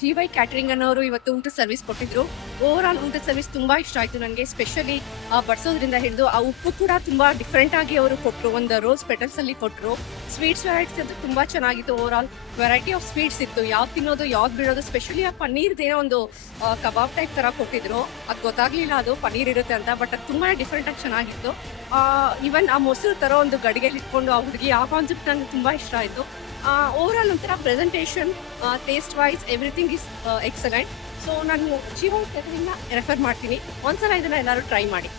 GY catering ಅನ್ನೋರು ಇವತ್ತು ಊಟದ ಸರ್ವಿಸ್ ಕೊಟ್ಟಿದ್ರು. ಓವರ್ ಆಲ್ ಊಟದ ಸರ್ವಿಸ್ ತುಂಬಾ ಇಷ್ಟ ಆಯ್ತು ನನಗೆ. ಸ್ಪೆಷಲಿ ಬಡಿಸೋದ್ರಿಂದ ಹಿಡಿದು ಆ ಉಪ್ಪು ಕೂಡ ತುಂಬಾ ಡಿಫ್ರೆಂಟ್ ಆಗಿ ಅವರು ಕೊಟ್ಟರು. ಒಂದು ರೋಸ್ ಪೆಟಲ್ಸ್ ಅಲ್ಲಿ ಕೊಟ್ಟರು. ಸ್ವೀಟ್ಸ್ ವೆರೈಟೀಸ್ ಅಂತೂ ತುಂಬಾ ಚೆನ್ನಾಗಿತ್ತು. Over all variety of sweets ಇತ್ತು. ಯಾವ್ದು ತಿನ್ನೋದು ಯಾವ್ದು ಬಿಡೋದು. ಸ್ಪೆಷಲಿ ಆ ಪನ್ನೀರ್ದೇನೋ ಒಂದು ಕಬಾಬ್ ಟೈಪ್ ತರ ಕೊಟ್ಟಿದ್ರು. ಅದು ಗೊತ್ತಾಗ್ಲಿಲ್ಲ ಅದು ಪನ್ನೀರ್ ಇರುತ್ತೆ ಅಂತ. ಬಟ್ ಅದು ತುಂಬಾ ಡಿಫ್ರೆಂಟ್ ಆಗಿ ಚೆನ್ನಾಗಿತ್ತು. ಈವನ್ ಆ ಮೊಸರು ತರ ಒಂದು ಗಡಿಗೆಲಿ ಇಟ್ಕೊಂಡು ಆ ಹುಡುಗಿ ಆ ಕಾನ್ಸೆಪ್ಟ್ ನನಗೆ ತುಂಬಾ ಇಷ್ಟ ಆಯಿತು. ಓವರ್ ಆಲ್ ಒಂಥರ presentation, taste wise everything is excellent. So ನಾನು GY ಕ್ಯಾಟರಿಂಗ್ನ ರೆಫರ್ ಮಾಡ್ತೀನಿ. ಒಂದ್ಸಲ ಇದನ್ನ ಎಲ್ಲರೂ ಟ್ರೈ ಮಾಡಿ.